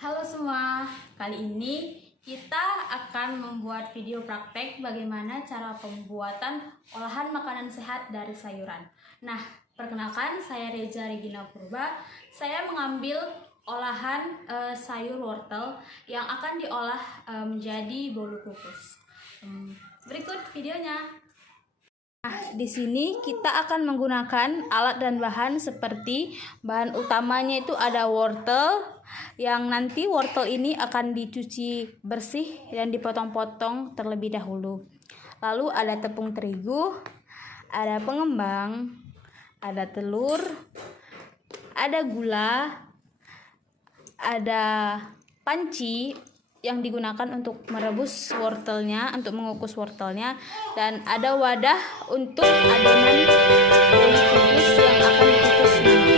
Halo semua, kali ini kita akan membuat video praktek bagaimana cara pembuatan olahan makanan sehat dari sayuran. Nah, perkenalkan saya Reza Regina Purba. Saya mengambil olahan sayur wortel yang akan diolah menjadi bolu kukus. Berikut videonya. Nah, di sini kita akan menggunakan alat dan bahan seperti bahan utamanya itu ada wortel, yang nanti wortel ini akan dicuci bersih dan dipotong-potong terlebih dahulu. Lalu ada tepung terigu, ada pengembang, ada telur, ada gula, ada panci yang digunakan untuk merebus wortelnya, untuk mengukus wortelnya, dan ada wadah untuk adonan bolu kukus yang akan dikukus nanti.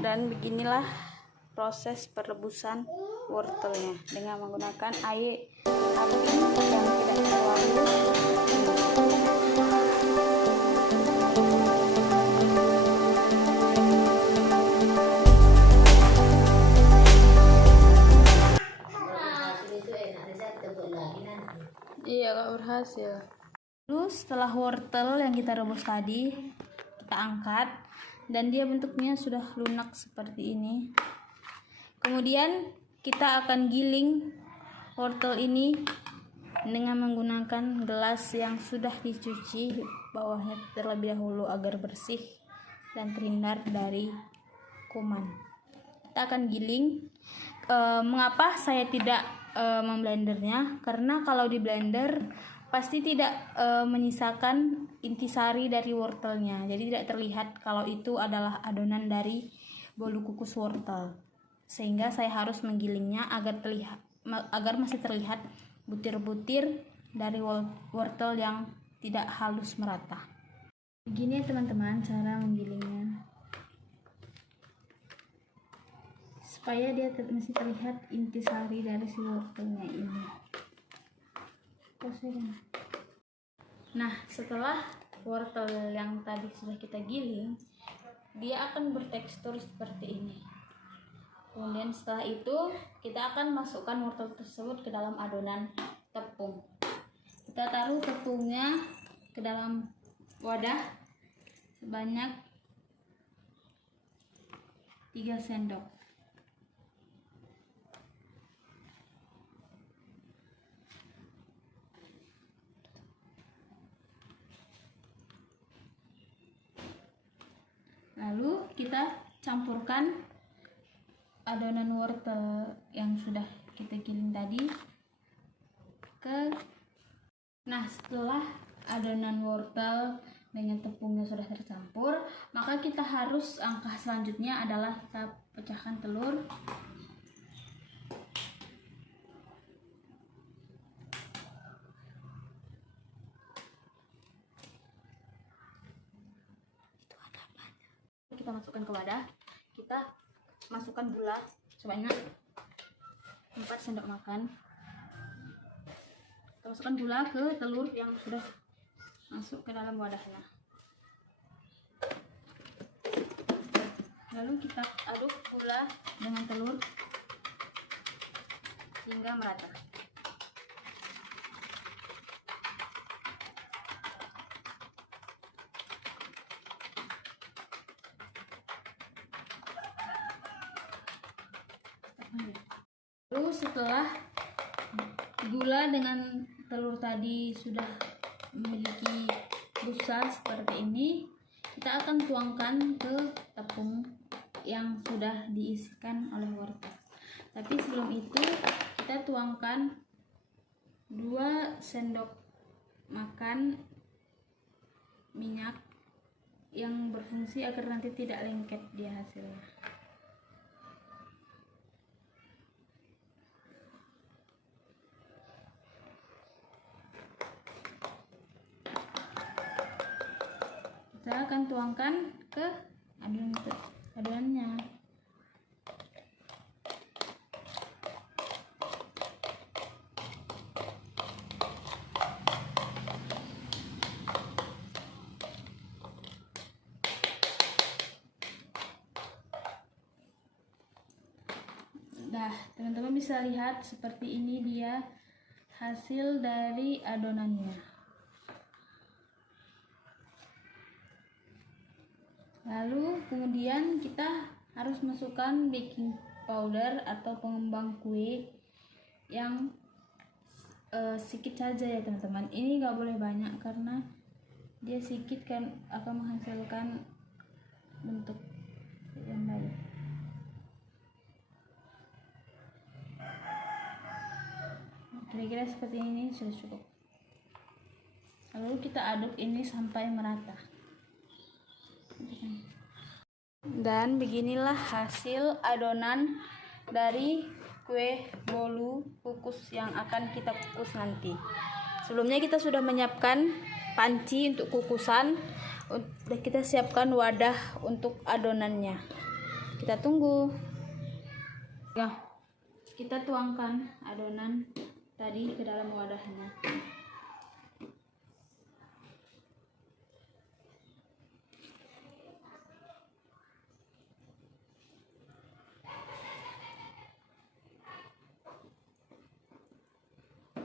Dan beginilah proses perebusan wortelnya dengan menggunakan air api yang tidak terlalu iya, gak berhasil. Lalu setelah wortel yang kita rebus tadi kita angkat, dan dia bentuknya sudah lunak seperti ini. Kemudian kita akan giling wortel ini dengan menggunakan gelas yang sudah dicuci bawahnya terlebih dahulu agar bersih dan terhindar dari kuman. Kita akan giling. Mengapa saya tidak memblendernya? Karena kalau di blender pasti tidak menyisakan intisari dari wortelnya, jadi tidak terlihat kalau itu adalah adonan dari bolu kukus wortel, sehingga saya harus menggilingnya agar masih terlihat butir-butir dari wortel yang tidak halus merata. Begini ya teman-teman cara menggilingnya, supaya dia masih terlihat intisari dari si wortelnya ini. Nah, setelah wortel yang tadi sudah kita giling, dia akan bertekstur seperti ini. Kemudian setelah itu kita akan masukkan wortel tersebut ke dalam adonan tepung. Kita taruh tepungnya ke dalam wadah sebanyak 3 sendok. Lalu kita campurkan adonan wortel yang sudah kita giling tadi Nah, setelah adonan wortel dengan tepungnya sudah tercampur, maka kita harus langkah selanjutnya adalah kita pecahkan telur. Kita masukkan ke wadah, kita masukkan gula sebanyak 4 sendok makan. Kita masukkan gula ke telur yang sudah masuk ke dalam wadahnya. Lalu kita aduk gula dengan telur hingga merata. Lalu setelah gula dengan telur tadi sudah memiliki busa seperti ini, kita akan tuangkan ke tepung yang sudah diisikan oleh wortel. Tapi sebelum itu kita tuangkan 2 sendok makan minyak yang berfungsi agar nanti tidak lengket dia hasilnya. Kita akan tuangkan ke adonannya. Nah, teman-teman bisa lihat seperti ini dia hasil dari adonannya. Lalu kemudian kita harus masukkan baking powder atau pengembang kue yang sedikit saja ya teman-teman. Ini nggak boleh banyak karena dia sedikit kan akan menghasilkan bentuk yang baik. Kira-kira seperti ini sudah cukup. Lalu kita aduk ini sampai merata. Dan beginilah hasil adonan dari kue bolu kukus yang akan kita kukus nanti. Sebelumnya kita sudah menyiapkan panci untuk kukusan. Kita siapkan wadah untuk adonannya. Kita tunggu. Ya, kita tuangkan adonan tadi ke dalam wadahnya.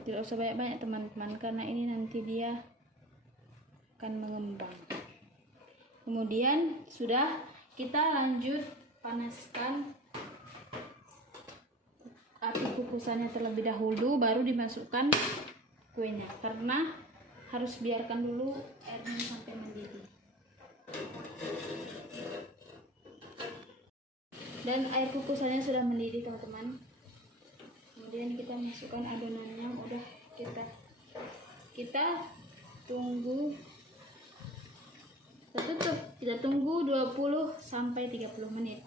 Tidak usah banyak-banyak teman-teman, karena ini nanti dia akan mengembang. Kemudian sudah kita lanjut panaskan api kukusannya terlebih dahulu, baru dimasukkan kuenya, karena harus biarkan dulu airnya sampai mendidih. Dan air kukusannya sudah mendidih teman-teman. Kemudian kita masukkan adonannya, udah kita tunggu, kita tutup, kita tunggu 20 sampai 30 menit.